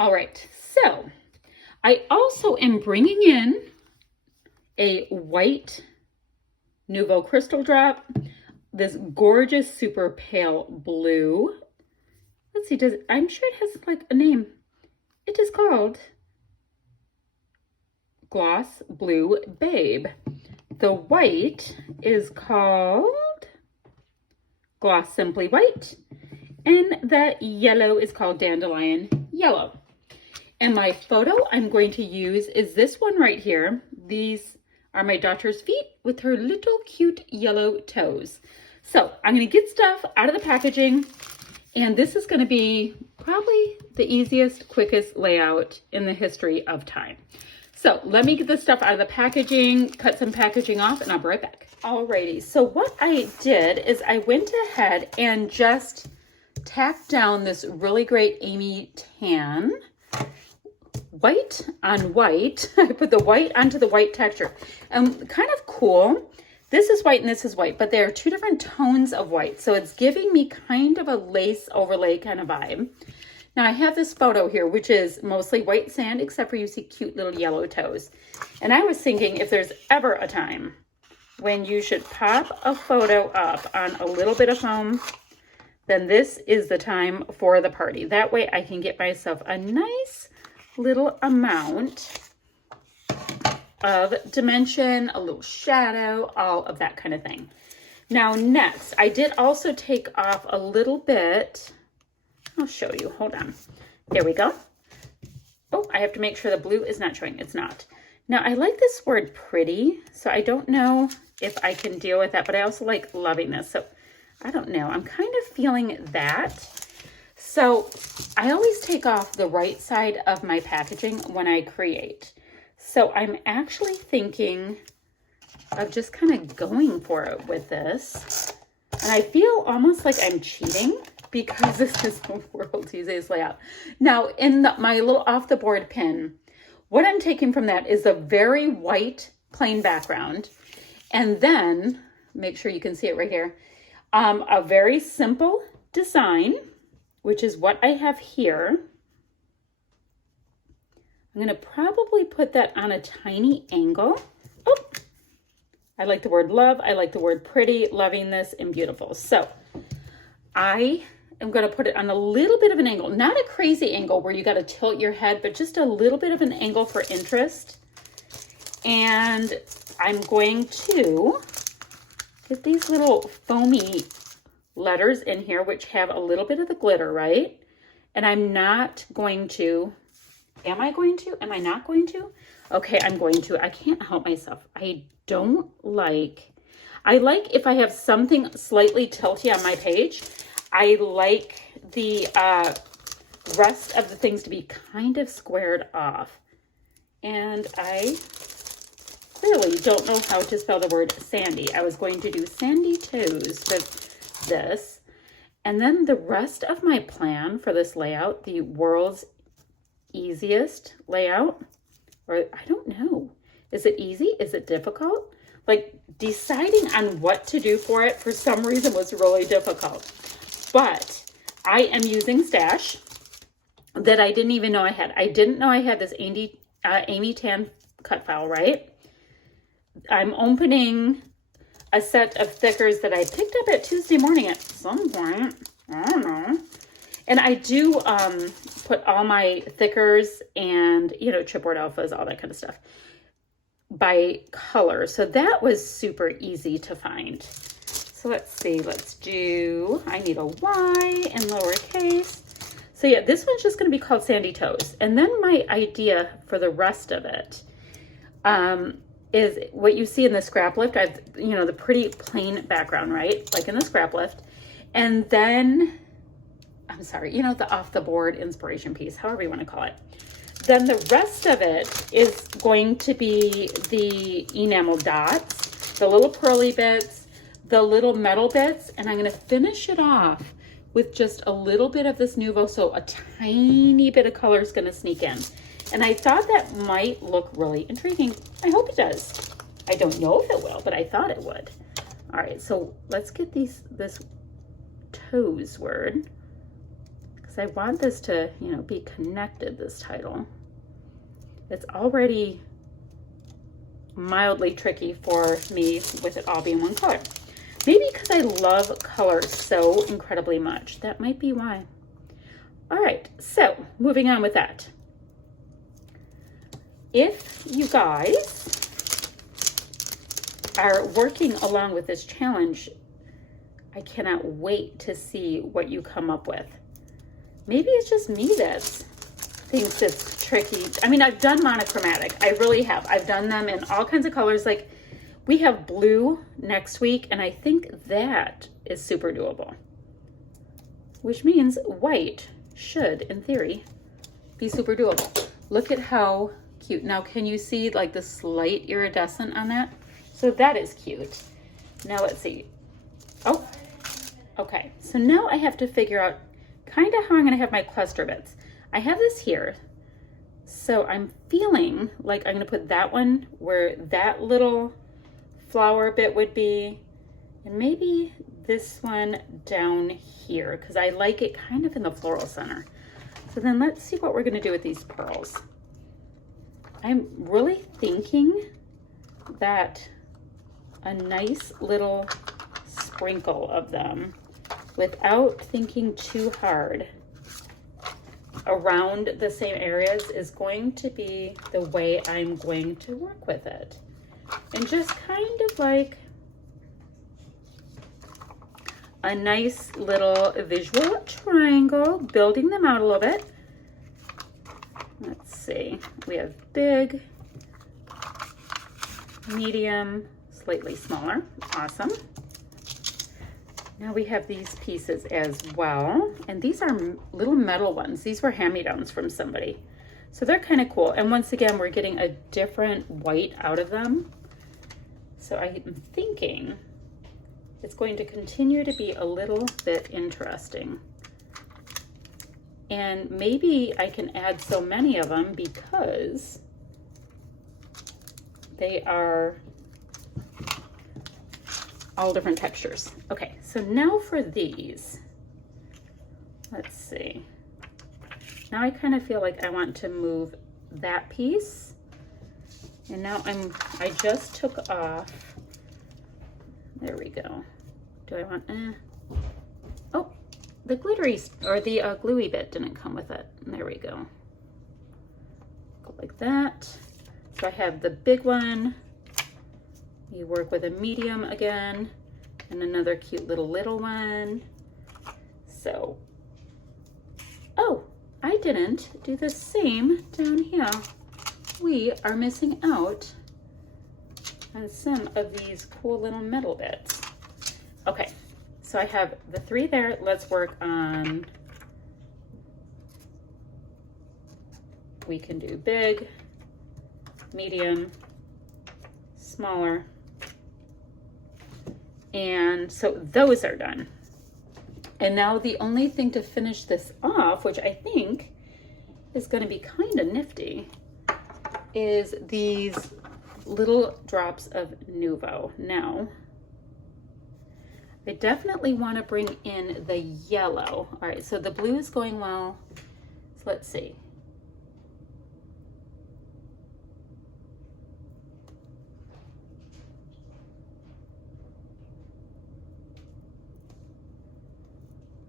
All right, so I also am bringing in a white Nouveau Crystal Drop, this gorgeous super pale blue. Let's see, I'm sure it has like a name. It is called Gloss Blue Babe. The white is called Gloss Simply White, and that yellow is called Dandelion Yellow. And my photo I'm going to use is this one right here. These are my daughter's feet with her little cute yellow toes. So I'm going to get stuff out of the packaging, and this is going to be probably the easiest, quickest layout in the history of time. So let me get this stuff out of the packaging, cut some packaging off, and I'll be right back. Alrighty, so what I did is I went ahead and just tacked down this really great Amy tan, white on white. I put the white onto the white texture. And kind of cool, this is white and this is white, but they are two different tones of white. So it's giving me kind of a lace overlay kind of vibe. Now I have this photo here, which is mostly white sand, except for you see cute little yellow toes. And I was thinking if there's ever a time when you should pop a photo up on a little bit of foam, then this is the time for the party. That way I can get myself a nice little amount of dimension, a little shadow, all of that kind of thing. Now next, I did also take off a little bit. I'll show you, hold on. There we go. Oh, I have to make sure the blue is not showing. It's not. Now I like this word pretty, so I don't know if I can deal with that, but I also like loving this. So I don't know, I'm kind of feeling that. So I always take off the right side of my packaging when I create. So I'm actually thinking of just kind of going for it with this. And I feel almost like I'm cheating because this is the world's easiest layout. Now in my little off the board pin, what I'm taking from that is a very white plain background. And then, make sure you can see it right here, a very simple design, which is what I have here. I'm going to probably put that on a tiny angle. Oh, I like the word love. I like the word pretty, loving this, and beautiful. So I am going to put it on a little bit of an angle, not a crazy angle where you got to tilt your head, but just a little bit of an angle for interest. And I'm going to get these little foamy letters in here, which have a little bit of the glitter, right? And I'm not going to, am I going to? Am I not going to? Okay, I'm going to. I can't help myself. I like if I have something slightly tilty on my page, I like the rest of the things to be kind of squared off. And I clearly don't know how to spell the word sandy. I was going to do sandy toes with this. And then the rest of my plan for this layout, the world's easiest layout, or I don't know. Is it easy? Is it difficult? Like deciding on what to do for it for some reason was really difficult. But I am using stash that I didn't even know I had. I didn't know I had this Amy Tan cut file, right? I'm opening a set of thickers that I picked up at Tuesday morning at some point. I don't know. And I do put all my thickers and, you know, chipboard alphas, all that kind of stuff by color. So that was super easy to find. So let's see, I need a Y in lowercase. So yeah, this one's just going to be called Sandy Toes. And then my idea for the rest of it is what you see in the scrap lift. I've, you know, the pretty plain background, right? Like in the scrap lift. And then, I'm sorry, you know, the off the board inspiration piece, however you want to call it. Then the rest of it is going to be the enamel dots, the little pearly bits, the little metal bits, and I'm going to finish it off with just a little bit of this Nouveau, so a tiny bit of color is going to sneak in. And I thought that might look really intriguing. I hope it does. I don't know if it will, but I thought it would. All right, so let's get this toes word, because because I want this to, you know, be connected, this title. It's already mildly tricky for me with it all being one color. Maybe because I love color so incredibly much. That might be why. All right, so moving on with that. If you guys are working along with this challenge, I cannot wait to see what you come up with. Maybe it's just me that thinks it's tricky. I mean, I've done monochromatic. I really have. I've done them in all kinds of colors. Like we have blue next week, and I think that is super doable, which means white should, in theory, be super doable. Look at how cute. Now, can you see like the slight iridescent on that? So that is cute. Now let's see. Oh, okay. So now I have to figure out kind of how I'm going to have my cluster bits. I have this here. So I'm feeling like I'm going to put that one where that little flower bit would be, and maybe this one down here because I like it kind of in the floral center. So then let's see what we're going to do with these pearls. I'm really thinking that a nice little sprinkle of them without thinking too hard around the same areas is going to be the way I'm going to work with it. And just kind of like a nice little visual triangle, building them out a little bit. Let's see, we have big, medium, slightly smaller. Awesome. Now we have these pieces as well. And these are little metal ones. These were hand-me-downs from somebody. So they're kind of cool. And once again, we're getting a different white out of them. So I'm thinking it's going to continue to be a little bit interesting. And maybe I can add so many of them because they are all different textures. Okay, so now for these, let's see. Now I kind of feel like I want to move that piece. And now I just took off, there we go. Do I want, oh, the glittery, or the gluey bit didn't come with it. There we go. Go like that. So I have the big one. You work with a medium again, and another cute little one. So, oh, I didn't do the same down here. We are missing out on some of these cool little metal bits. Okay, so I have the 3 there. Let's work on, we can do big, medium, smaller, and so those are done. And now the only thing to finish this off, which I think is going to be kind of nifty, is these little drops of Nuvo. Now, I definitely want to bring in the yellow. All right, so the blue is going well. So let's see.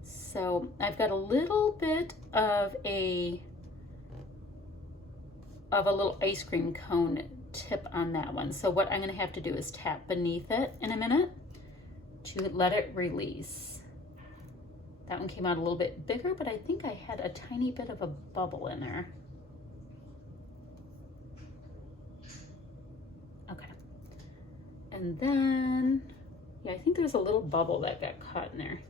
So I've got a little bit of a little ice cream cone tip on that one. So what I'm going to have to do is tap beneath it in a minute to let it release. That one came out a little bit bigger, but I think I had a tiny bit of a bubble in there. Okay. And then, yeah, I think there's a little bubble that got caught in there.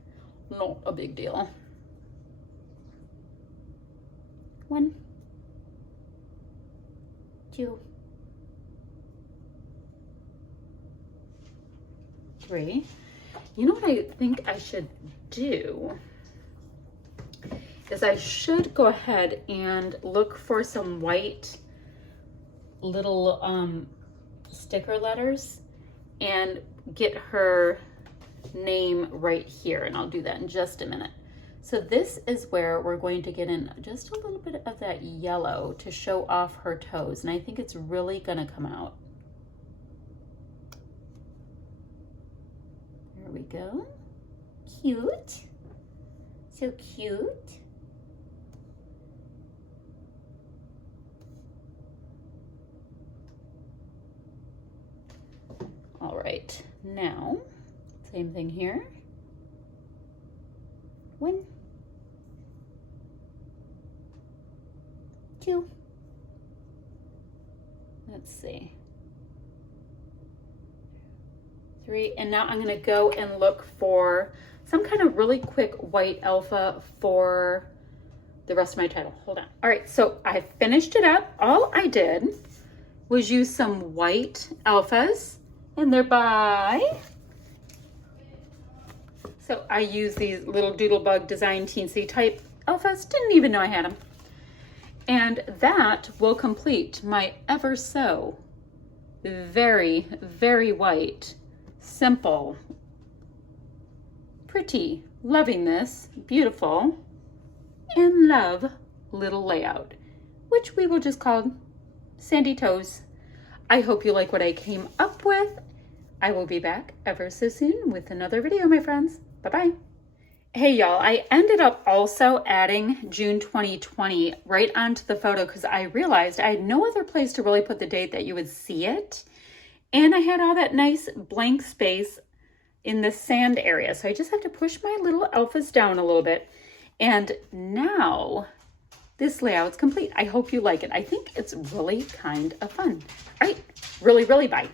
Not a big deal. 1, 2, 3. You know what I think I should do is I should go ahead and look for some white little sticker letters and get her name right here, and I'll do that in just a minute. So this is where we're going to get in just a little bit of that yellow to show off her toes. And I think it's really gonna come out. There we go. Cute. So cute. All right, now, same thing here. 1, 2, let's see, 3, and now I'm gonna go and look for some kind of really quick white alpha for the rest of my title. Hold on. All right, so I finished it up. All I did was use some white alphas, and they're by, so I use these little Doodlebug Design Teensy type alphas. Didn't even know I had them. And that will complete my ever so very, very white, simple, pretty, loving this, beautiful, and love little layout, which we will just call Sandy Toes. I hope you like what I came up with. I will be back ever so soon with another video, my friends. Bye-bye. Hey y'all, I ended up also adding June 2020 right onto the photo because I realized I had no other place to really put the date that you would see it. And I had all that nice blank space in the sand area. So I just have to push my little alphas down a little bit. And now this layout's complete. I hope you like it. I think it's really kind of fun. All right, really, really bye.